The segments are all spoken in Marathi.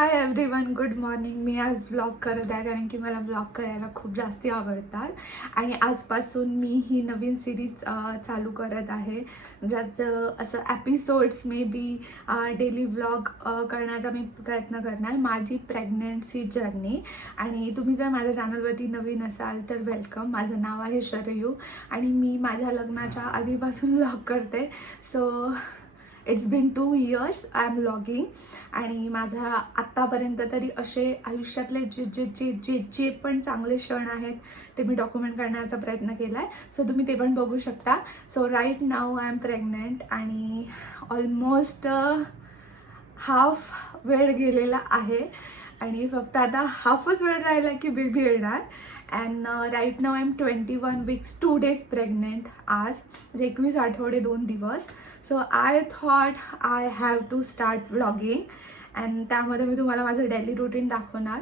हाय एव्हरीवन, गुड मॉर्निंग. मी आज ब्लॉग करत आहे कारण की मला ब्लॉग करायला खूप जास्ती आवडतात. आणि आजपासून मी ही नवीन सिरीज चालू करत आहे, ज्याचं असं episodes may be daily blog करण्याचा मी प्रयत्न करणार. माझी प्रेग्नन्सी जर्नी. आणि तुम्ही जर माझ्या चॅनलवरती नवीन असाल तर वेलकम. माझं नाव आहे शरयू आणि मी माझ्या लग्नाच्या आधीपासून ब्लॉग करते. So it's been 2 years I am vlogging. आणि माझा आत्तापर्यंत तरी असे आयुष्यातले जे जे जे जे जे पण चांगले क्षण आहेत ते मी डॉक्युमेंट करण्याचा प्रयत्न केला आहे. सो तुम्ही ते पण बघू शकता. So right now I am pregnant आणि ऑलमोस्ट हाफ वेळ गेलेला आहे आणि फक्त आता हाफच वेळ राहिला की बेबी येणार. And right now I am 21 weeks 2 days pregnant. आज म्हणजे 21 आठवडे 2 दिवस. So I thought I have to start vlogging and त्यामध्ये मी तुम्हाला माझं डेली रुटीन दाखवणार.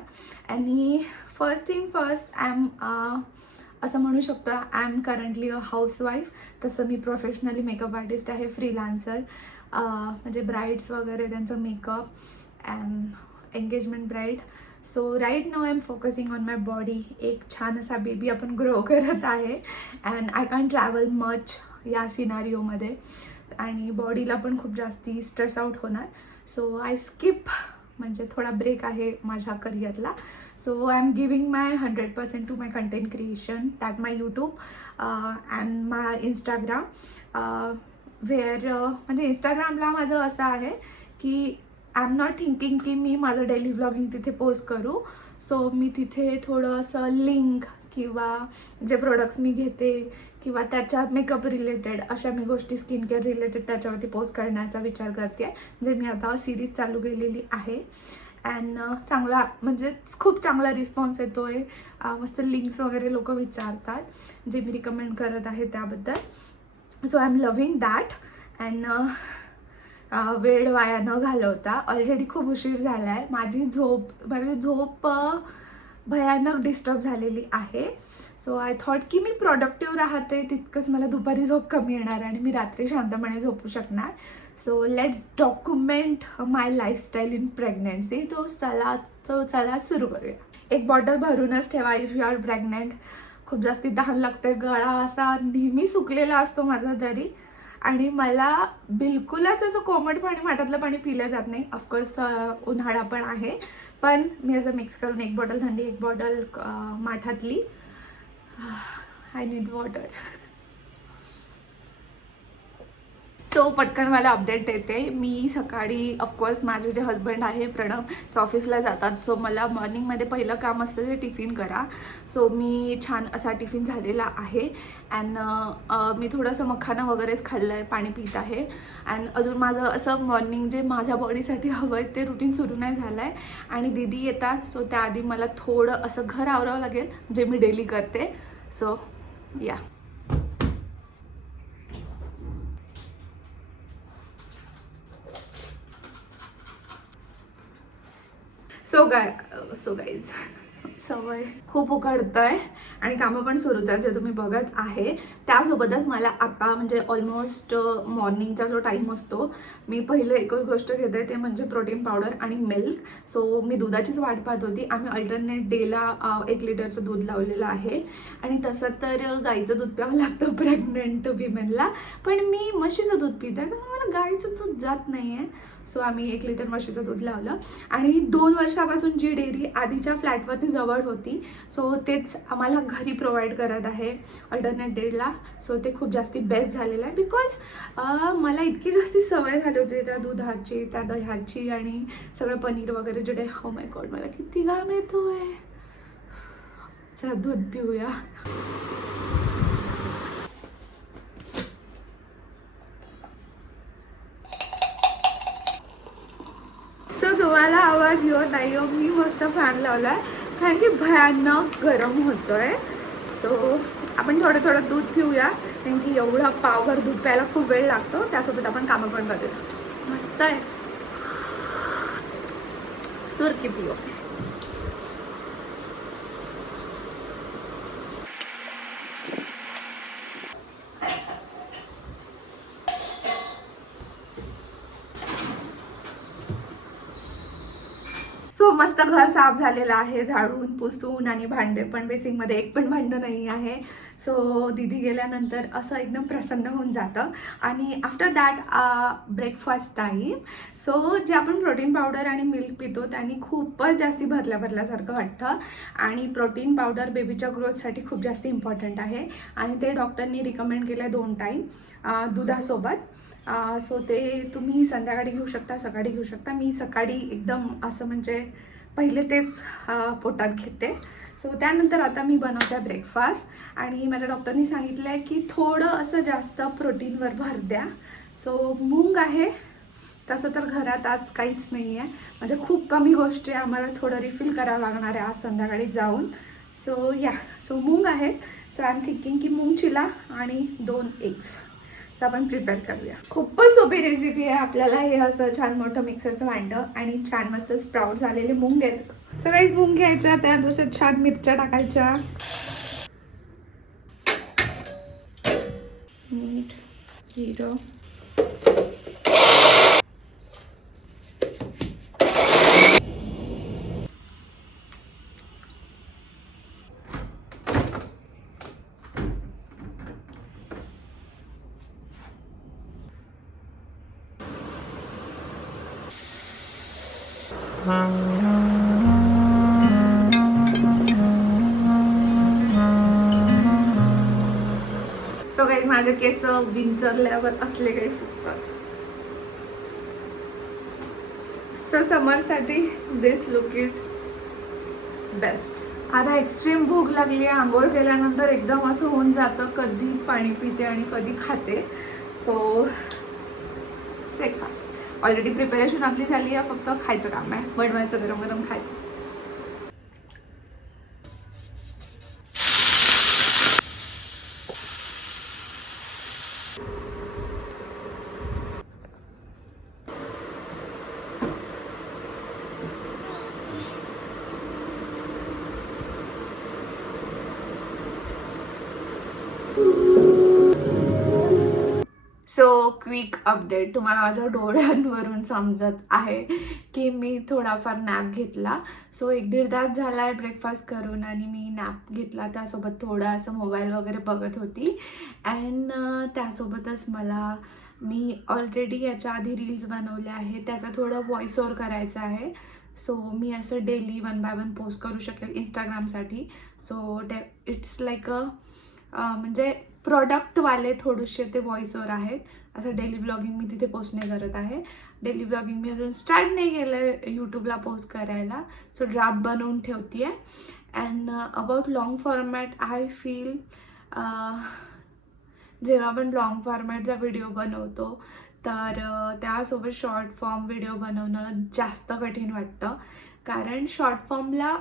आणि first thing first I am असं म्हणू शकतो I am currently a housewife. तसं मी प्रोफेशनली मेकअप आर्टिस्ट आहे, फ्रीलान्सर. म्हणजे ब्राईड्स वगैरे त्यांचं makeup and engagement bride. So right now I am focusing on my body. एक छान असा बेबी आपण ग्रो करत आहे and I can travel much या सिनारिओमध्ये आणि बॉडीला पण खूप जास्ती स्ट्रेस आउट होणार. सो आय स्किप, म्हणजे थोडा ब्रेक आहे माझ्या करिअरला. So I am giving my 100% to my content creation, that my YouTube and my Instagram. म्हणजे इंस्टाग्रामला माझं असं आहे की आय एम नॉट थिंकिंग की मी माझं डेली व्लॉगिंग तिथे पोस्ट करू. सो मी तिथे थोडं असं लिंक किंवा जे प्रोडक्ट्स मी घेते किंवा त्याच्यात मेकअप रिलेटेड अशा मी गोष्टी, स्किन केअर रिलेटेड त्याच्यावरती पोस्ट करण्याचा विचार करते आहे. म्हणजे मी आता सिरीज चालू केलेली आहे अँड चांगला, म्हणजे खूप चांगला रिस्पॉन्स येतो आहे. मस्त लिंक्स वगैरे लोक विचारतात जे मी रिकमेंड करत आहे त्याबद्दल. So I M loving that. And वेळ वाया न घालवता ऑलरेडी खूप उशीर झाला आहे. माझी झोप भयानक डिस्टर्ब झालेली आहे. सो आय थॉट की मी प्रोडक्टिव्ह राहते तितकंच मला दुपारी झोप कमी येणार आणि मी रात्री शांतपणे झोपू शकणार. So let's document my lifestyle in pregnancy. चला सुरू करूया. एक बॉटल भरूनच ठेवा इफ यू आर प्रेग्नेंट. खूप जास्ती तहान लागते. गळा असा नेहमी सुकलेला असतो माझा तरी, आणि मला बिलकुलच असं कोमट पाणी, माठातलं पाणी पिलं जात नाही. ऑफकोर्स उन्हाळा पण आहे, पण मी असं मिक्स करून एक बॉटल थंडी, एक बॉटल माठातली. I need water. सो पटकन मला अपडेट देते. मी सकाळी, ऑफकोर्स माझे जे हजबंड आहे प्रणव, ते ऑफिसला जातात. सो मला मॉर्निंगमध्ये पहिलं काम असतं ते टिफिन करा. सो मी छान असा टिफिन झालेला आहे अँड मी थोडंसं मखाना वगैरेच खाल्लं आहे, पाणी पित आहे. अँड अजून माझं असं मॉर्निंग जे माझ्या बॉडीसाठी हवं आहे ते रुटीन सुरू नाही झालं आहे. आणि दीदी येतात, सो त्याआधी मला थोडं असं घर आवरावं लागेल जे मी डेली करते. सो या. सो गाईज सवय खूप उकडतंय आणि कामं पण सुरूच आहेत जे तुम्ही बघत आहे. त्यासोबतच मला आता म्हणजे ऑलमोस्ट मॉर्निंगचा जो टाईम असतो, मी पहिलं एकच गोष्ट घेते ते म्हणजे प्रोटीन पावडर आणि मिल्क. सो मी दुधाचीच वाट पाहत होती. आम्ही अल्टरनेट डेला 1 लिटरचं दूध लावलेलं आहे आणि तसं तर गाईचं दूध प्यावं लागतं प्रेग्नंट विमेनला, पण मी म्हशीचं दूध पिते कारण मला गाईचं दूध जात नाही आहे. सो आम्ही 1 लिटर म्हशीचं दूध लावलं आणि 2 वर्षापासून जी डेअरी आधीच्या फ्लॅटवरती जवळ होती, सो तेच आम्हाला घरी प्रोव्हाइड करत आहे अल्टरनेट डेला. सो ते खूप जास्ती बेस्ट झालेलं आहे बिकॉज मला इतकी जास्ती सवय झाली होती त्या दुधाची, त्या दह्याची आणि सगळं पनीर वगैरे जे हो माय गॉड मला किती घाम येतोय. चला दूध पिऊया. सो तुम्हाला आवाज येत नाही हो, मी मस्त फॅन लावला आहे कारण की भयानक गरम होतो आहे. सो आपण थोडं थोडं दूध पिऊया कारण की एवढं पावभर दूध प्यायला खूप वेळ लागतो. त्यासोबत आपण कामं पण करूया. मस्त आहे, सुरकी पिऊ. सो मस्त घर साफ झालेलं आहे, झाडून पुसून, आणि भांडे पण बेसिंगमध्ये एक पण भांडं नाही आहे. सो दीदी गेल्यानंतर असं एकदम प्रसन्न होऊन जातं. आणि after that breakfast time. So जे आपण प्रोटीन पावडर आणि मिल्क पितो त्याने खूपच जास्ती भरल्यासारखं वाटतं. आणि प्रोटीन पावडर बेबीच्या ग्रोथसाठी खूप जास्त इम्पॉर्टंट आहे. आणि ते डॉक्टरनी रिकमेंड केलं आहे 2 टाईम दुधासोबत. सो ते तुम्ही संध्याकाळी घेऊ शकता, सकाळी घेऊ शकता. मी सकाळी एकदम असं म्हणजे पहिले तेच पोटात घेते. सो त्यानंतर आता मी बनवते ब्रेकफास्ट. आणि माझ्या डॉक्टरनी सांगितलं आहे की थोडं असं जास्त प्रोटीनवर भर द्या. सो मूग आहे. तसं तर घरात आज काहीच नाही आहे, म्हणजे खूप कमी गोष्टी आम्हाला थोडं रिफिल करावं लागणार आहे आज संध्याकाळी जाऊन. सो मूग आहे. सो आय एम थिंकिंग की मूग चिला आणि 2 एग्स आपण प्रिपेअर करूया. खूपच सोपी रेसिपी आहे. आपल्याला हे असं छान मोठं मिक्सरचं भांडं आणि छान मस्त स्प्राउट झालेले मूग आहेत. सो काही मूग घ्यायच्या, त्यात असं छान मिरच्या टाकायच्या, मीठ, जिरं, सो काही माझे केस विंचरल्यावर असले काही फुगतात. सो समरसाठी दिस लुक इज बेस्ट. आता एक्स्ट्रीम भूक लागली आहे. आंघोळ केल्यानंतर एकदम असं होऊन जातं कधी पाणी पिते आणि कधी खाते. सो ब्रेकफास्ट ऑलरेडी प्रिपरेशन आपली झाली आहे, फक्त खायचं काम आहे, बनवायचं, गरम गरम खायचं. So quick update. तुम्हाला माझ्या डोळ्यांवरून समजत आहे की मी थोडाफार नॅप घेतला. सो 1-1.5 तास झाला आहे ब्रेकफास्ट करून आणि मी नॅप घेतला. त्यासोबत थोडं असं मोबाईल वगैरे बघत होती. अँड त्यासोबतच मी ऑलरेडी याच्या आधी रील्स बनवले आहे, त्याचा थोडं व्हॉइस ओव्हर करायचं आहे. सो मी असं डेली 1 बाय 1 पोस्ट करू शकेल इंस्टाग्रामसाठी. सो इट्स लाईक म्हणजे प्रोडक्टवाले थोडेसे ते व्हॉइस ओव्हर आहेत. असं डेली ब्लॉगिंग मी तिथे पोस्ट नाही करत आहे. डेली ब्लॉगिंग मी अजून स्टार्ट नाही केलं यूट्यूबला पोस्ट करायला. सो ड्राफ्ट बनवून ठेवते आहे. And about long format I feel जेव्हा आपण लॉंग फॉर्मॅटचा व्हिडिओ बनवतो तर त्यासोबत शॉर्ट फॉर्म व्हिडिओ बनवणं जास्त कठीण वाटतं. कारण शॉर्ट फॉर्मला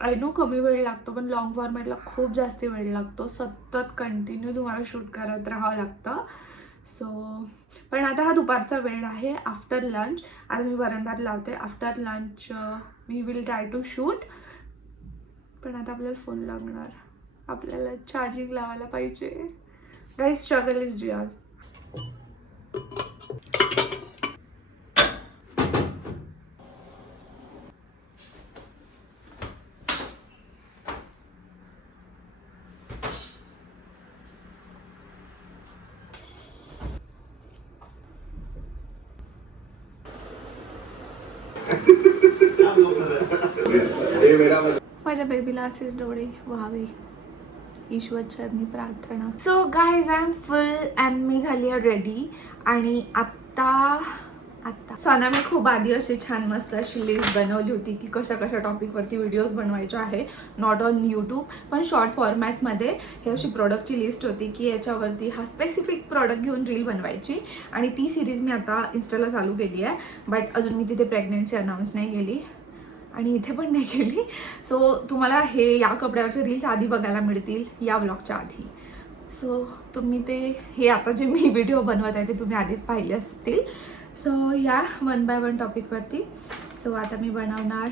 आय नो कमी वेळ लागतो, पण लॉंग फॉर्मॅटला खूप जास्त वेळ लागतो. सतत कंटिन्यू तुम्हाला शूट करत राहावं लागतं. सो पण आता हा दुपारचा वेळ आहे, आफ्टर लंच. आता मी वरण भात लावते. After lunch we will try to shoot. पण आता आपल्याला फोन लागणार, आपल्याला चार्जिंग लावायला पाहिजे. Guys, struggle is real. माझ्या बेबीला असेच डोळे व्हावे, ईश्वर चरणी प्रार्थना. So guys, I am full and मी झाली आहे रेडी. आणि आत्ता सोना मी खूप आधी अशी छान मस्त अशी लिस्ट बनवली होती की कशा टॉपिकवरती व्हिडिओज बनवायचे आहे, नॉट ऑन यूट्यूब पण शॉर्ट फॉर्मॅटमध्ये. हे अशी प्रोडक्टची लिस्ट होती की याच्यावरती हा स्पेसिफिक प्रॉडक्ट घेऊन रील बनवायची. आणि ती सिरीज मी आता इन्स्टाला चालू केली आहे, बट अजून मी तिथे प्रेग्नन्सी अनाऊन्स नाही केली आणि इथे पण नाही केली. सो तुम्हाला या कपड्यावरचे रील्स आधी बघायला मिळतील या व्लॉगच्या आधी. सो तुम्ही हे आता जे मी व्हिडिओ बनवत आहे ते तुम्ही आधीच पाहिले असतील. So 1 bye 1 टॉपिकवरती. सो आता मी बनवणार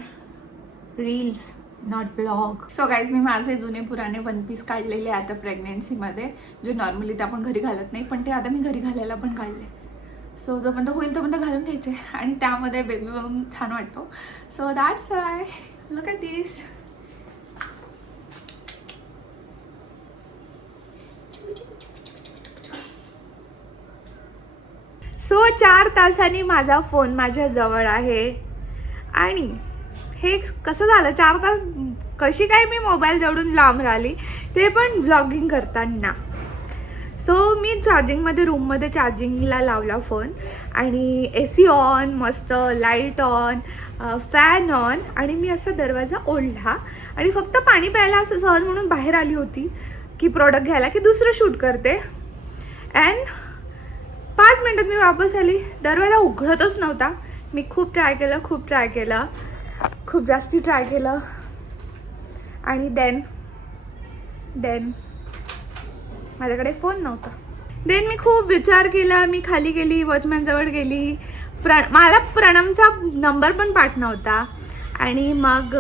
reels, not blog. So guys, मी माझे जुने पुराणे 1 पीस काढलेले आहे आता प्रेग्नेन्सीमध्ये, जे नॉर्मली ते आपण घरी घालत नाही, पण ते आता मी घरी घालायला पण काढले. सो जोपर्यंत होईल तोपर्यंत घालून घ्यायचे आणि त्यामध्ये बेबी बम छान वाटतो. So that's why look at this. So 4 तासांनी माझा फोन माझ्या जवळ आहे. आणि हे कसं झालं, 4 तास कशी काय मी मोबाईल जवळून लांब राहिली, ते पण व्लॉगिंग करताना. सो मी चार्जिंगमध्ये रूममध्ये चार्जिंगला लावला फोन आणि AC ऑन, मस्त लाईट ऑन, फॅन ऑन, आणि मी असा दरवाजा ओढला आणि फक्त पाणी प्यायला असं सहज म्हणून बाहेर आली होती की प्रोडक्ट घ्यायला की दुसरं शूट करते. अँड 5 मिनटात मी वापस आली, दरवाजा उघडतच नव्हता. मी खूप ट्राय केलं, खूप जास्ती ट्राय केलं आणि देन माझ्याकडे फोन नव्हता. देन मी खूप विचार केला, मी खाली गेली, वॉचमॅनजवळ गेली. मला प्रणमचा नंबर पण पाठ नव्हता आणि मग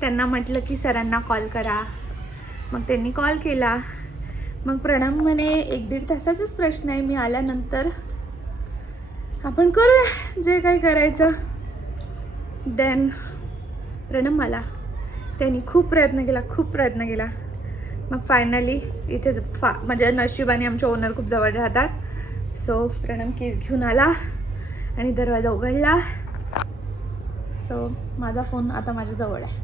त्यांना म्हटलं की सरांना कॉल करा. मग त्यांनी कॉल केला. मग प्रणम म्हणे 1-1.5 तासाचाच प्रश्न आहे, मी आल्यानंतर आपण करूया जे काही करायचं. देन प्रणम मला त्यांनी खूप प्रयत्न केला. मग फायनली इथे म्हणजे नशिबाने आमचे ओनर खूप जवळ राहतात. सो प्रणम कीज घेऊन आला आणि दरवाजा उघडला. सो माझा फोन आता माझ्या जवळ आहे.